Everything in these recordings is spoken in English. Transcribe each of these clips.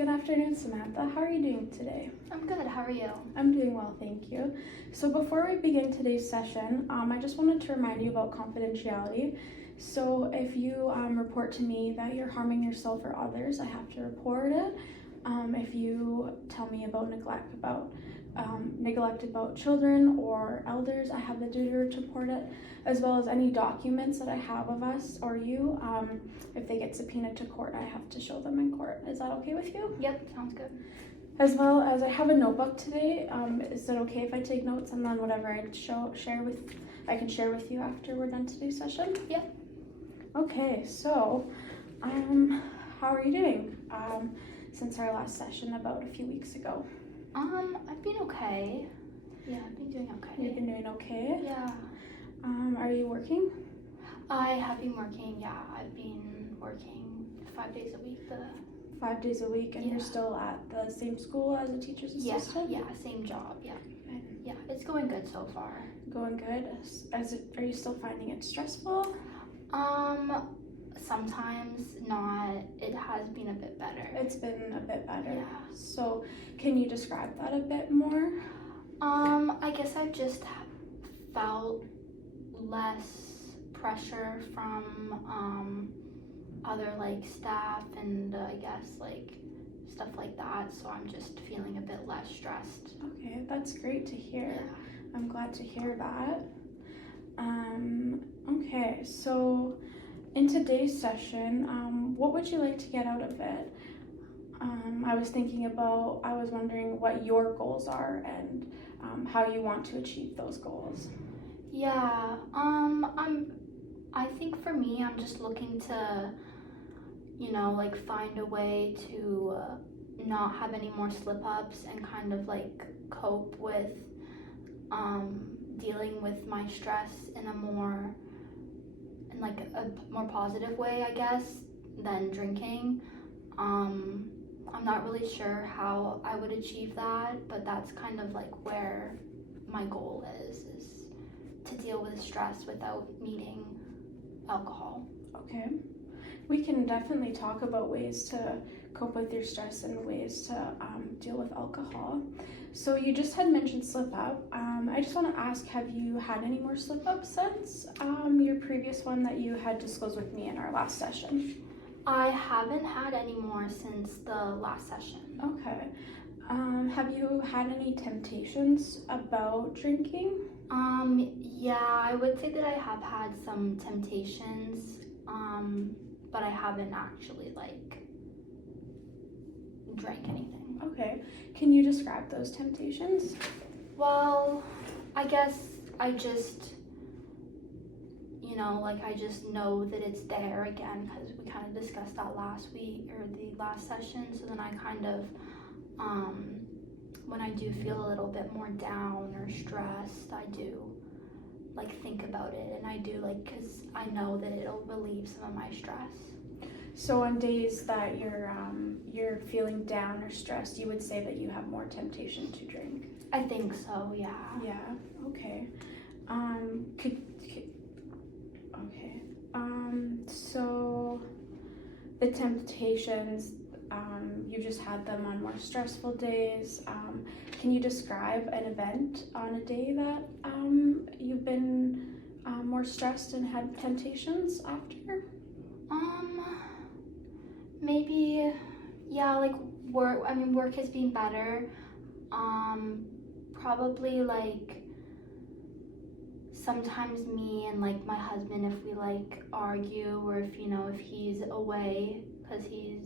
Good afternoon, Samantha. How are you doing today? I'm good. How are you? I'm doing well, thank you. So before we begin today's session, I just wanted to remind you about confidentiality. So if you report to me that you're harming yourself or others, I have to report it. If you tell me about neglect about children or elders, I have the duty to report it, as well as any documents that I have of us or you. If they get subpoenaed to court, I have to show them in court. Is that okay with you? Yep, sounds good. As well as I have a notebook today. Is it okay if I take notes and then whatever I can share with you after we're done today's session? Yep. Okay, so how are you doing since our last session about a few weeks ago? I've been okay. Yeah, I've been doing okay. You've been doing okay? Yeah. Are you working? I have been working, yeah. I've been working 5 days a week. 5 days a week, and Yeah. you're still at the same school as a teacher's assistant? Yeah, same job, yeah. Okay. Yeah, it's going good so far. Going good? Are you still finding it stressful? Sometimes not. It has been a bit better. It's been a bit better. Yeah. So can you describe that a bit more? I guess I've just felt less pressure from other staff and I guess stuff like that, so I'm just feeling a bit less stressed. Okay, that's great to hear. Yeah. I'm glad to hear that. Okay, so in today's session, what would you like to get out of it? I was wondering what your goals are and how you want to achieve those goals. Yeah, I think for me, I'm just looking to, find a way to not have any more slip-ups and kind of cope with dealing with my stress in a more positive way, I guess, than drinking. I'm not really sure how I would achieve that, but that's kind of where my goal is to deal with stress without needing alcohol. Okay. We can definitely talk about ways to cope with your stress and ways to deal with alcohol. So you just had mentioned slip up. I just want to ask, have you had any more slip ups since your previous one that you had disclosed with me in our last session? I haven't had any more since the last session. Okay. Have you had any temptations about drinking? Yeah, I would say that I have had some temptations, but I haven't actually drank anything. Okay. Can you describe those temptations? Well, I guess I just, I just know that it's there again because we kind of discussed that last week or the last session. So then I kind of, when I do feel a little bit more down or stressed, I do think about it, and I do because I know that it'll relieve some of my stress. So on days that you're feeling down or stressed, you would say that you have more temptation to drink? I think so, yeah. Yeah, okay. Okay. So the temptations, you just had them on more stressful days. Can you describe an event on a day that you've been more stressed and had temptations after? Maybe, yeah, work. I mean, work has been better. Probably sometimes me and my husband, if we argue or if he's away because he's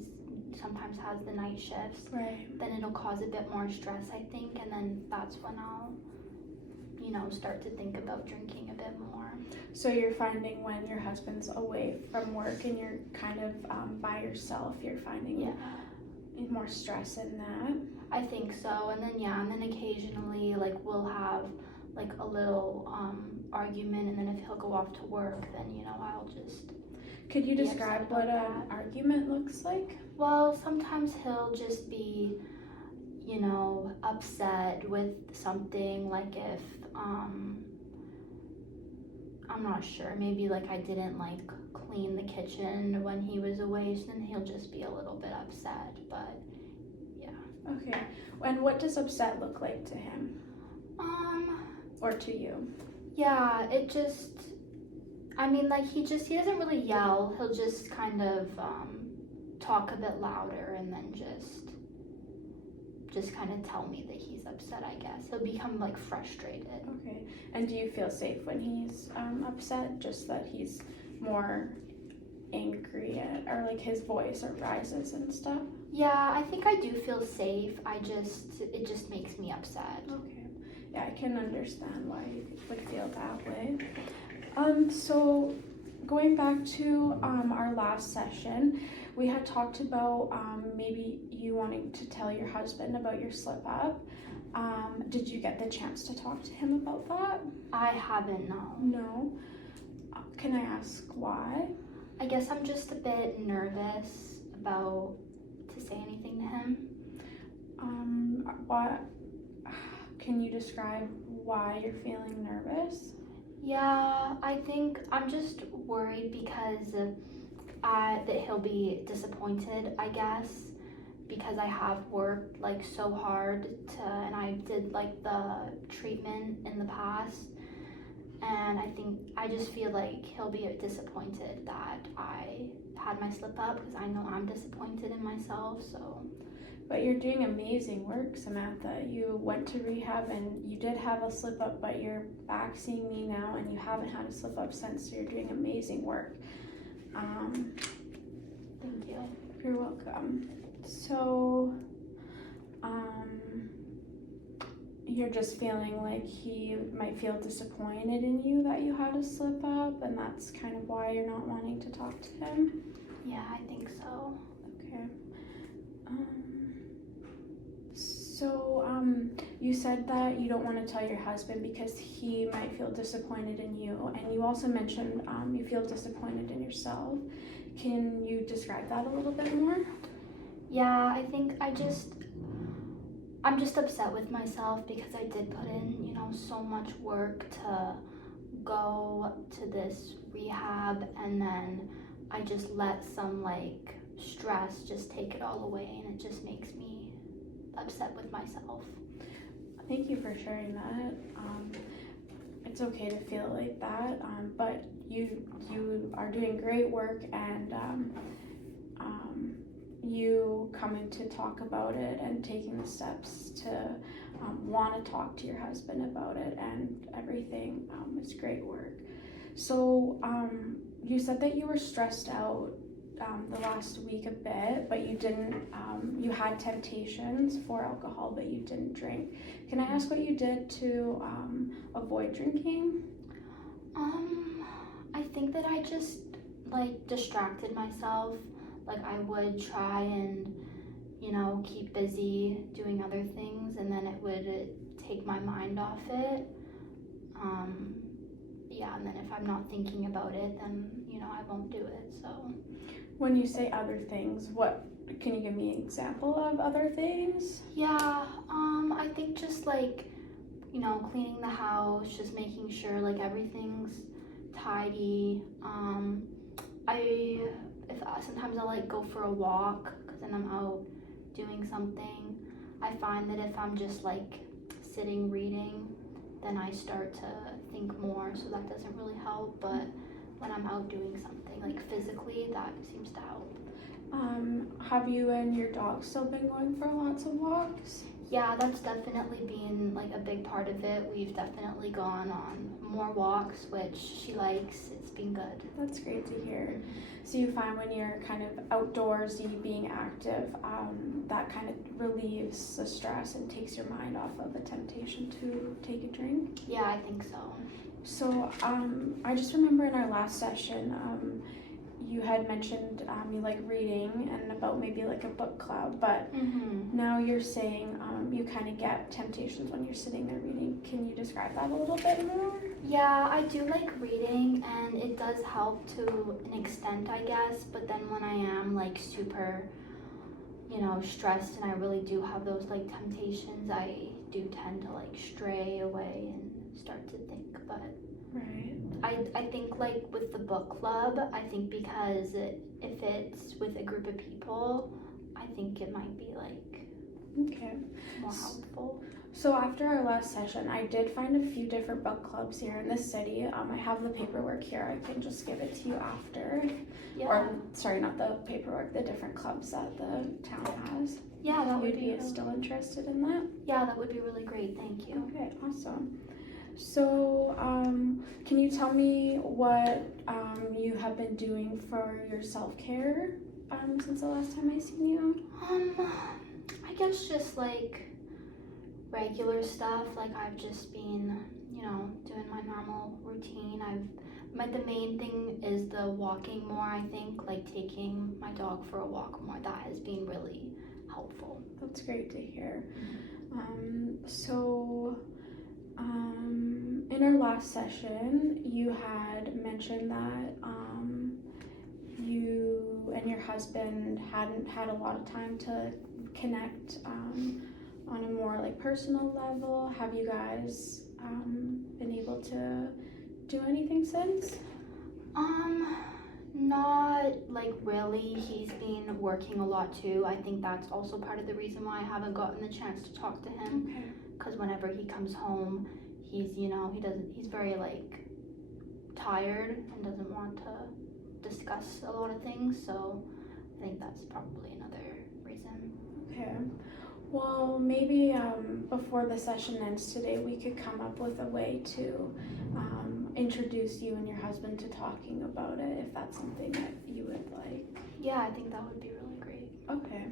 sometimes has the night shifts, right, then it'll cause a bit more stress, I think, and then that's when I'll start to think about drinking a bit more. So you're finding when your husband's away from work and you're kind of by yourself, you're finding more stress in that? I think so. And then occasionally we'll have a little argument, and then if he'll go off to work, then I'll just... Could you describe what an argument looks like? Well, sometimes he'll just be upset with something, if I'm not sure, maybe I didn't clean the kitchen when he was away, so then he'll just be a little bit upset. But Okay. And what does upset look like to him or to you? Yeah, it just, I mean, like, he doesn't really yell. He'll just kind of talk a bit louder and then just kind of tell me that he's upset, I guess. He'll become, like, frustrated. Okay. And do you feel safe when he's upset, just that he's more angry or like his voice rises and stuff? Yeah, I think I do feel safe. It just makes me upset. Okay. Yeah, I can understand why you would feel that way. So going back to our last session, we had talked about maybe you wanting to tell your husband about your slip up. Did you get the chance to talk to him about that? I haven't, no. No. Can I ask why? I guess I'm just a bit nervous about to say anything to him. What? Can you describe why you're feeling nervous? Yeah, I think I'm just worried because that he'll be disappointed, I guess, because I have worked like so hard and I did like the treatment in the past, and I just feel like he'll be disappointed that I had my slip up, because I know I'm disappointed in myself. So. But you're doing amazing work, Samantha. You went to rehab and you did have a slip up, but you're back seeing me now and you haven't had a slip up since, so you're doing amazing work. Thank you. You're welcome. So, you're just feeling like he might feel disappointed in you that you had a slip up, and that's kind of why you're not wanting to talk to him? Yeah, I think so. Okay. So, you said that you don't want to tell your husband because he might feel disappointed in you, and you also mentioned you feel disappointed in yourself. Can you describe that a little bit more? Yeah, I think I'm just upset with myself because I did put in, so much work to go to this rehab, and then I just let some like stress just take it all away, and it just makes me upset with myself. Thank you for sharing that. It's okay to feel like that, but you are doing great work, and you coming to talk about it and taking the steps to want to talk to your husband about it and everything is great work. So you said that you were stressed out the last week a bit, but you didn't, you had temptations for alcohol, but you didn't drink. Can I ask what you did to avoid drinking? I think that I just like distracted myself. Like I would try and, keep busy doing other things, and then it would take my mind off it. Yeah, and then if I'm not thinking about it, then, I won't do it, so. When you say other things, what, can you give me an example of other things? Yeah, I think just like, cleaning the house, just making sure like everything's tidy. Sometimes I'll like go for a walk, because then I'm out doing something. I find that if I'm just like sitting reading, then I start to think more, so that doesn't really help. But when I'm out doing something like physically, that seems to help. Have you and your dog still been going for lots of walks? Yeah, that's definitely been like a big part of it. We've definitely gone on more walks, which she likes. It's been good. That's great to hear. So you find when you're kind of outdoorsy, being active, that kind of relieves the stress and takes your mind off of the temptation to take a drink? Yeah, I think so. So I just remember in our last session, you had mentioned you like reading and about maybe like a book club, but now you're saying you kind of get temptations when you're sitting there reading. Can you describe that a little bit more? Yeah, I do like reading, and it does help to an extent, I guess, but then when I am like super, stressed, and I really do have those like temptations, I do tend to like stray away and start to think. But right. I think like with the book club, I think because if it's with a group of people, I think it might be like Okay. more helpful. So after our last session, I did find a few different book clubs here in the city. I have the paperwork here. I can just give it to you after. Yeah. Or, sorry, not the paperwork, the different clubs that the town has. Yeah, that would You'd be be still interested in that? Yeah, that would be really great. Thank you. Okay, awesome. So, can you tell me what you have been doing for your self-care since the last time I seen you? I guess just like regular stuff. Like I've just been, doing my normal routine. The main thing is the walking more. I think like taking my dog for a walk more. That has been really helpful. That's great to hear. In our last session, you had mentioned that you and your husband hadn't had a lot of time to connect on a more like personal level. Have you guys been able to do anything since? Not like really. He's been working a lot too. I think that's also part of the reason why I haven't gotten the chance to talk to him. Okay. Because whenever he comes home, he's very like tired and doesn't want to discuss a lot of things. So I think that's probably another reason. Okay. Well, maybe before the session ends today, we could come up with a way to introduce you and your husband to talking about it, if that's something that you would like. Yeah, I think that would be really great. Okay.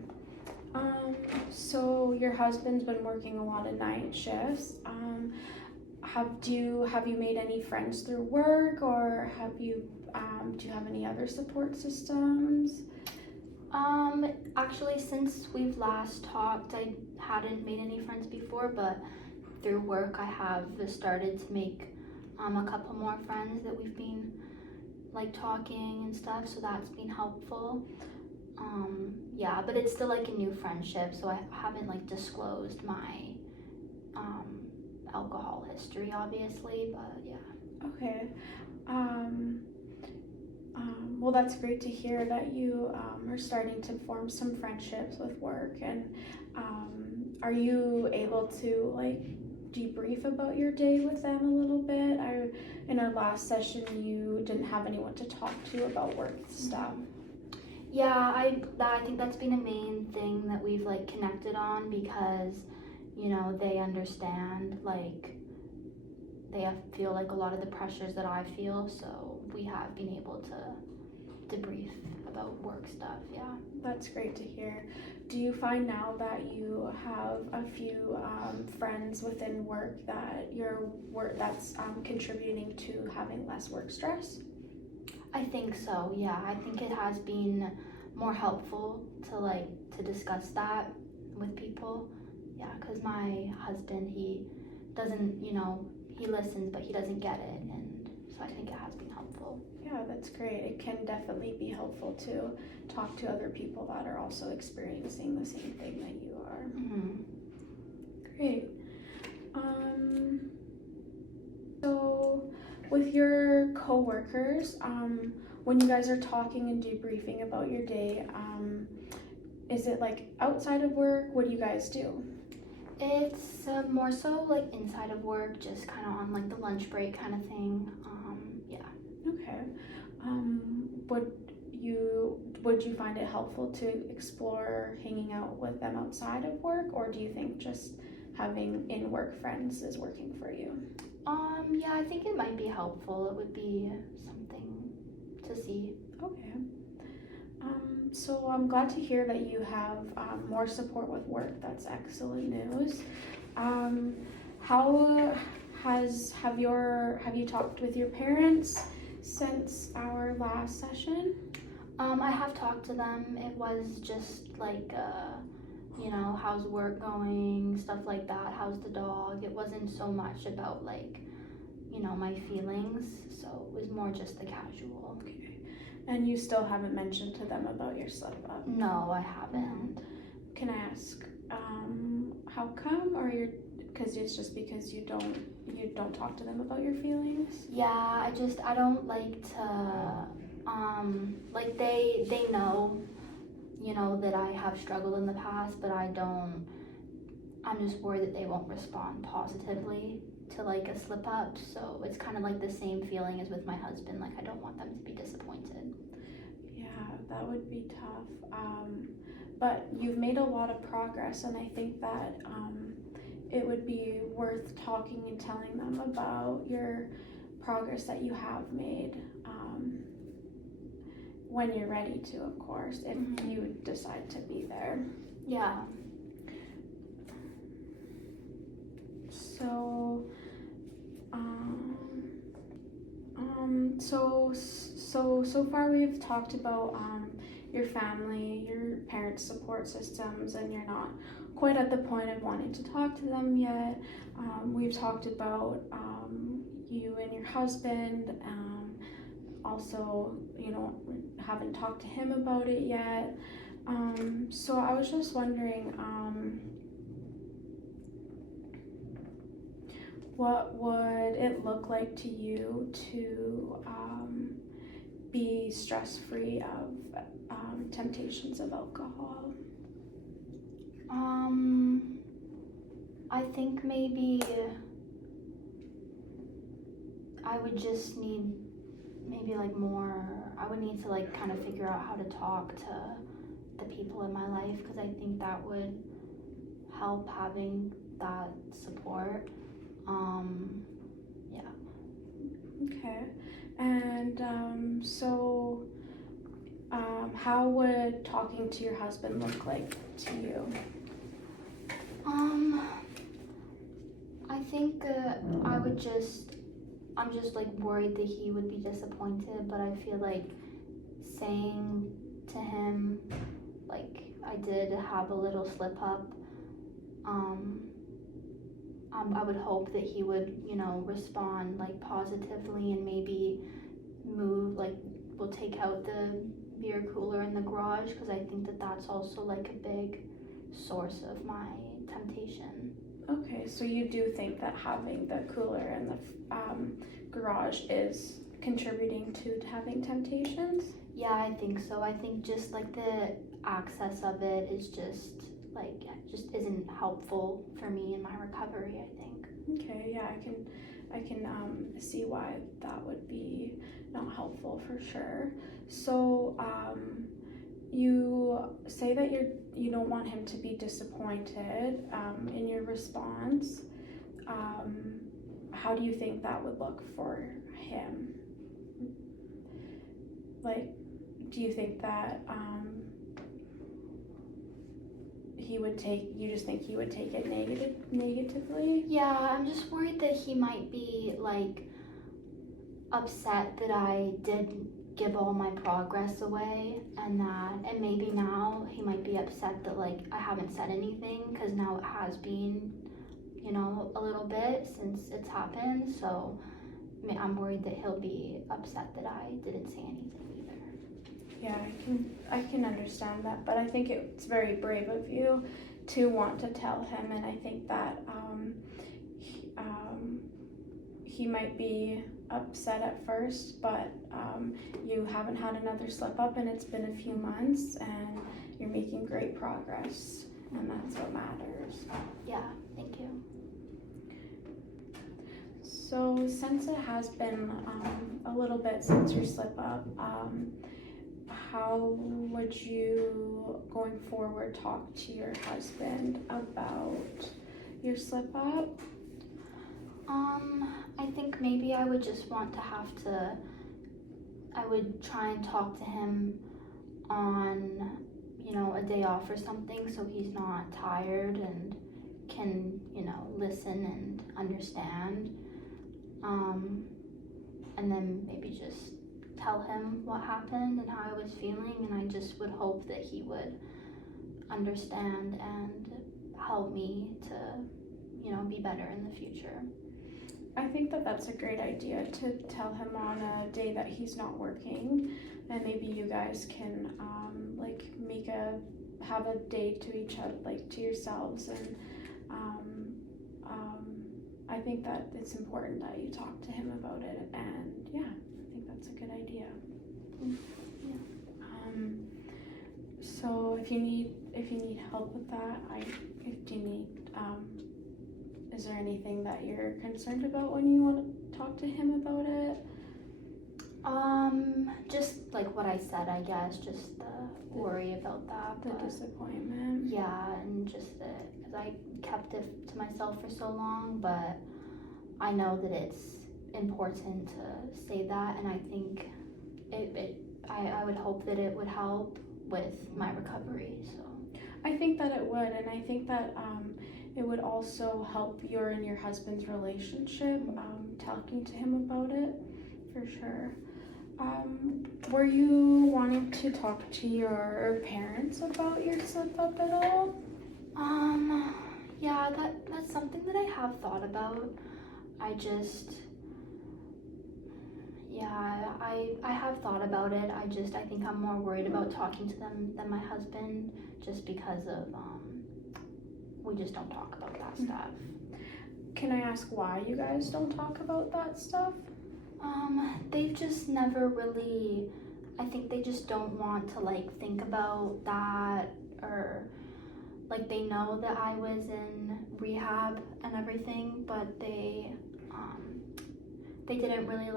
So your husband's been working a lot of night shifts. Have you made any friends through work, or do you have any other support systems? Actually, since we've last talked, I hadn't made any friends before, but through work I have started to make a couple more friends that we've been like talking and stuff, so that's been helpful. Yeah, but it's still like a new friendship, so I haven't like disclosed my alcohol history, obviously, but yeah. Okay. Well, that's great to hear that you are starting to form some friendships with work. And are you able to like debrief about your day with them a little bit? In our last session, you didn't have anyone to talk to about work stuff. Yeah, I think that's been a main thing that we've like connected on, because they understand, like they feel like a lot of the pressures that I feel, so we have been able to debrief about work stuff. Yeah, that's great to hear. Do you find now that you have a few friends within work that's contributing to having less work stress? I think so. Yeah, I think it has been more helpful to discuss that with people. Yeah, because my husband, he doesn't, he listens, but he doesn't get it, and so I think it has been helpful. Yeah, that's great. It can definitely be helpful to talk to other people that are also experiencing the same thing that you are. Mm-hmm. Great. So with your coworkers, when you guys are talking and debriefing about your day, is it like outside of work? What do you guys do? It's more so like inside of work, just kind of on like the lunch break kind of thing. Yeah. Okay. Would you find it helpful to explore hanging out with them outside of work, or do you think just having in-work friends is working for you? Yeah, I think it might be helpful. It would be something to see. Okay. So I'm glad to hear that you have more support with work. That's excellent news. Have you talked with your parents since our last session? I have talked to them. It was just like, how's work going, stuff like that. How's the dog? It wasn't so much about like, my feelings. So it was more just the casual. Okay. And you still haven't mentioned to them about your slip up? No, I haven't. Can I ask how come, or because it's just because you don't talk to them about your feelings? Yeah, I don't like to like they know, that I have struggled in the past, but I don't I'm just worried that they won't respond positively to like a slip up. So it's kind of like the same feeling as with my husband. Like I don't want them to be disappointed. Yeah, that would be tough. But you've made a lot of progress, and I think that it would be worth talking and telling them about your progress that you have made when you're ready to, of course, if you decide to be there. Yeah. So, so far we've talked about your family, your parents' support systems, and you're not quite at the point of wanting to talk to them yet. We've talked about you and your husband. Also, haven't talked to him about it yet. So I was just wondering, what would it look like to you to be stress-free of temptations of alcohol? I think maybe I would just need I would need to like kind of figure out how to talk to the people in my life, because I think that would help having that support. Yeah. Okay. And how would talking to your husband look like to you? I think I'm just like worried that he would be disappointed, but I feel like saying to him, like, I did have a little slip up, I would hope that he would, respond like positively, and maybe we'll take out the beer cooler in the garage, because I think that that's also like a big source of my temptation. Okay, so you do think that having the cooler in the garage is contributing to having temptations? Yeah, I think so. I think just like the access of it is just isn't helpful for me in my recovery, I think. Okay, yeah, I can see why that would be not helpful for sure. So you say that you don't want him to be disappointed in your response. How do you think that would look for him? Like, do you think that you just think he would take it negatively? Yeah, I'm just worried that he might be like upset that I did give all my progress away, and maybe now he might be upset that like I haven't said anything, because now it has been a little bit since it's happened. So I'm worried that he'll be upset that I didn't say anything either. Yeah, I can understand that, but I think it's very brave of you to want to tell him, and I think that he might be upset at first, but you haven't had another slip up, and it's been a few months, and you're making great progress, and that's what matters. Yeah, thank you. So since it has been a little bit since your slip up, how would you, going forward, talk to your husband about your slip up? I think maybe I would just want to I would try and talk to him on, a day off or something, so he's not tired and can, listen and understand. And then maybe just tell him what happened and how I was feeling, and I just would hope that he would understand and help me to, be better in the future. I think that that's a great idea, to tell him on a day that he's not working, and maybe you guys can have a day to each other, like to yourselves, and I think that it's important that you talk to him about it, and yeah, I think that's a good idea. Yeah. So if you need help with that, do you need is there anything that you're concerned about when you want to talk to him about it? Just like what I said, I guess, just the worry about that. The disappointment. Yeah, and just because I kept it to myself for so long, but I know that it's important to say that, and I think I would hope that it would help with my recovery. So I think that it would, and I think that it would also help your and your husband's relationship, talking to him about it, for sure. Were you wanting to talk to your parents about your slip up at all? Yeah, that's something that I have thought about. I just, yeah, I have thought about it. I think I'm more worried about talking to them than my husband, just because of, we just don't talk about that stuff. Can I ask why you guys don't talk about that stuff? They've just never really, I think they just don't want to like think about that, or like they know that I was in rehab and everything, but they didn't really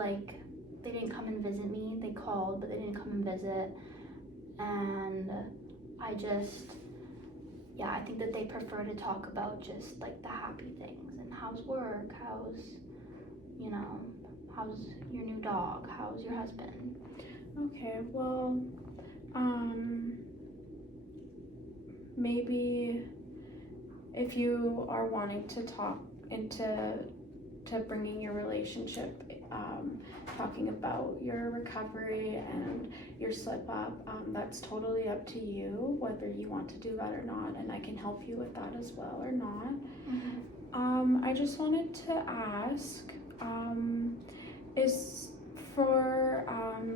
they didn't come and visit me. They called, but they didn't come and visit, and I think that they prefer to talk about just like the happy things and how's work, how's your new dog, how's your husband. Okay, well, maybe if you are wanting to talk into bringing your relationship, talking about your recovery and your slip up, that's totally up to you whether you want to do that or not, and I can help you with that as well or not. I just wanted to ask, is for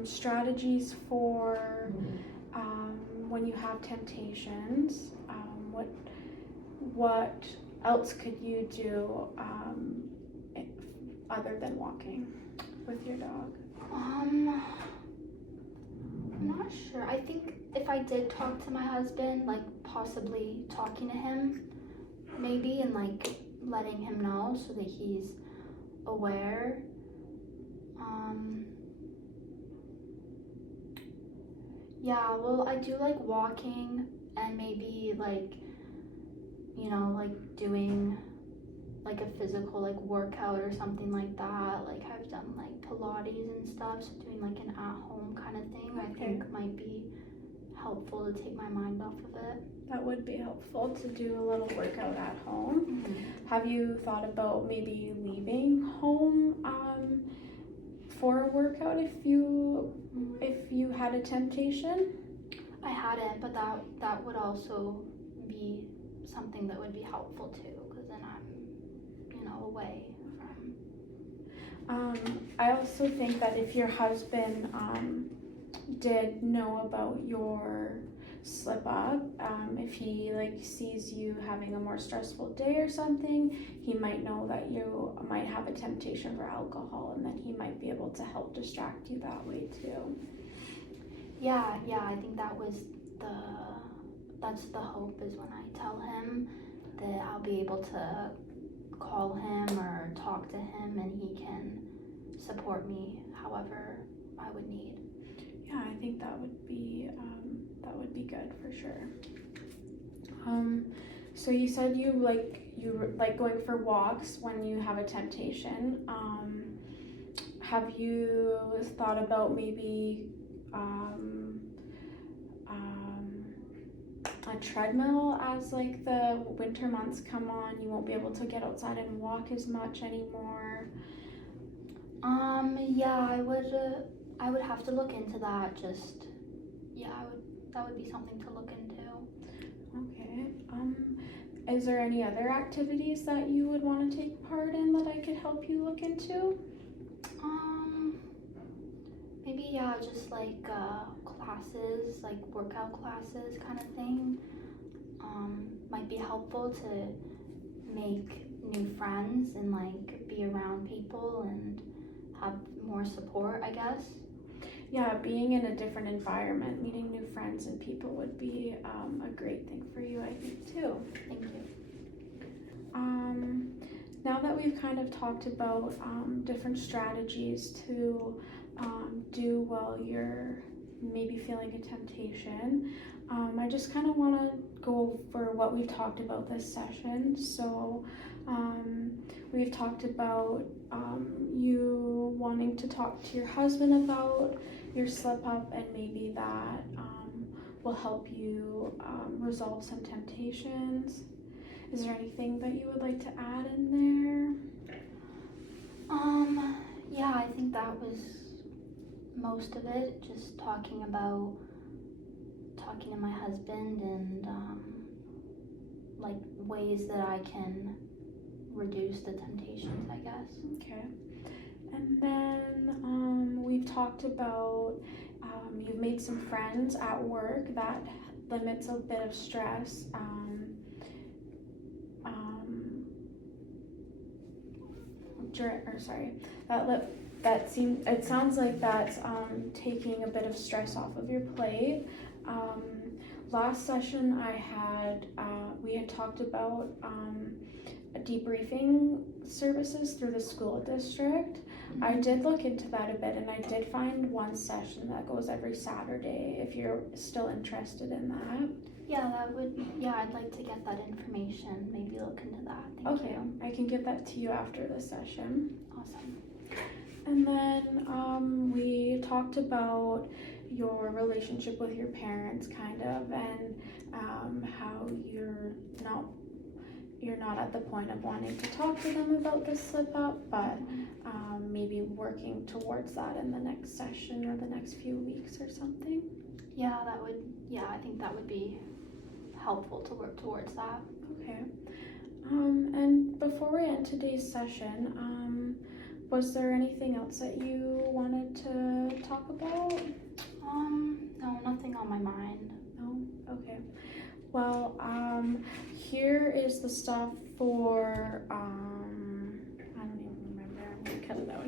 strategies for when you have temptations, what else could you do other than walking with your dog? I'm not sure. I think if I did talk to my husband, like possibly talking to him maybe, and like letting him know so that he's aware. Yeah, well, I do like walking, and maybe like doing like a physical like workout or something like that. Like I've done like Pilates and stuff, so doing like an at-home kind of thing, I think might be helpful to take my mind off of it. That would be helpful to do a little workout at home. Have you thought about maybe leaving home for a workout if you had a temptation? I hadn't, but that would also be something that would be helpful too, because then I'm away from. I also think that if your husband did know about your slip up, if he sees you having a more stressful day or something, he might know that you might have a temptation for alcohol, and then he might be able to help distract you that way too. Yeah, I think that's the hope, is when I tell him that I'll be able to call him or talk to him, and he can support me however I would need. Yeah, I think that would be good for sure. So you said you like going for walks when you have a temptation. Have you thought about maybe a treadmill as like the winter months come on? You won't be able to get outside and walk as much anymore. Yeah, I would have to look into that. That would be something to look into. Okay. Is there any other activities that you would want to take part in that I could help you look into? Maybe just like classes, like workout classes kind of thing. Might be helpful to make new friends and like be around people and have more support, I guess. Yeah, being in a different environment, meeting new friends and people would be a great thing for you, I think, too. Thank you. Now that we've kind of talked about different strategies to do while you're maybe feeling a temptation, I just kind of want to go over what we've talked about this session. So we've talked about you wanting to talk to your husband about your slip up, and maybe that will help you resolve some temptations. Is there anything that you would like to add in there? Yeah, I think that was most of it. Just talking to my husband and like ways that I can reduce the temptations, I guess. Okay. And then we've talked about you've made some friends at work that limits a bit of stress. It sounds like that's taking a bit of stress off of your plate. Last session we had talked about debriefing services through the school district. Mm-hmm. I did look into that a bit, and I did find one session that goes every Saturday if you're still interested in that. Yeah, I'd like to get that information, maybe look into that. Thank you. I can get that to you after the session. Awesome. And then we talked about your relationship with your parents, kind of, and how you're not at the point of wanting to talk to them about the slip up, but maybe working towards that in the next session or the next few weeks or something. I think that would be helpful to work towards that. Okay. And before we end today's session, was there anything else that you wanted to talk about? No, nothing on my mind. No? Okay. Well, here is the stuff for, I don't even remember, I'm gonna cut it out.